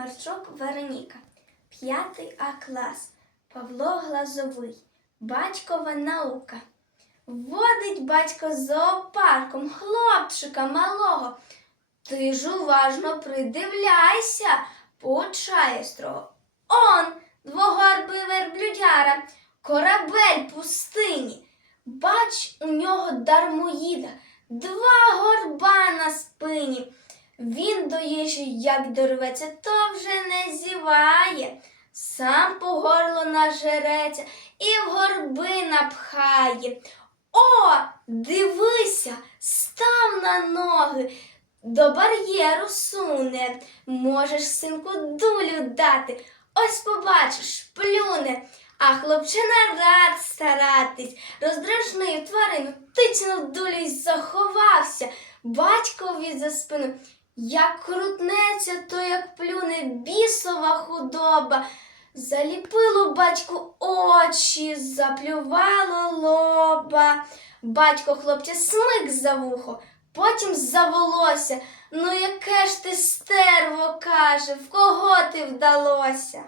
Марчук Вероніка, п'ятий А клас, Павло Глазовий, батькова наука. Водить батько зоопарком хлопчика малого. Ти ж уважно придивляйся, почає строго. Он, двогорбий верблюдяра, корабель пустині. Бач, у нього дармоїда, два горба на спині. Він до їжі, як дорветься, то вже не зіває, сам по горло нажереться і в горби напхає. О, дивися, став на ноги, до бар'єру суне. Можеш, синку, дулю дати. Ось побачиш, плюне. А хлопчина рад старатись, роздражнив тварину, тицнув дулю й заховався. Батькові за спину. Як крутнеться, то як плюне бісова худоба. Заліпило батьку очі, заплювало лоба. Батько хлопця смик за вухо, потім за волосся. Ну яке ж ти стерво каже, в кого ти вдалося?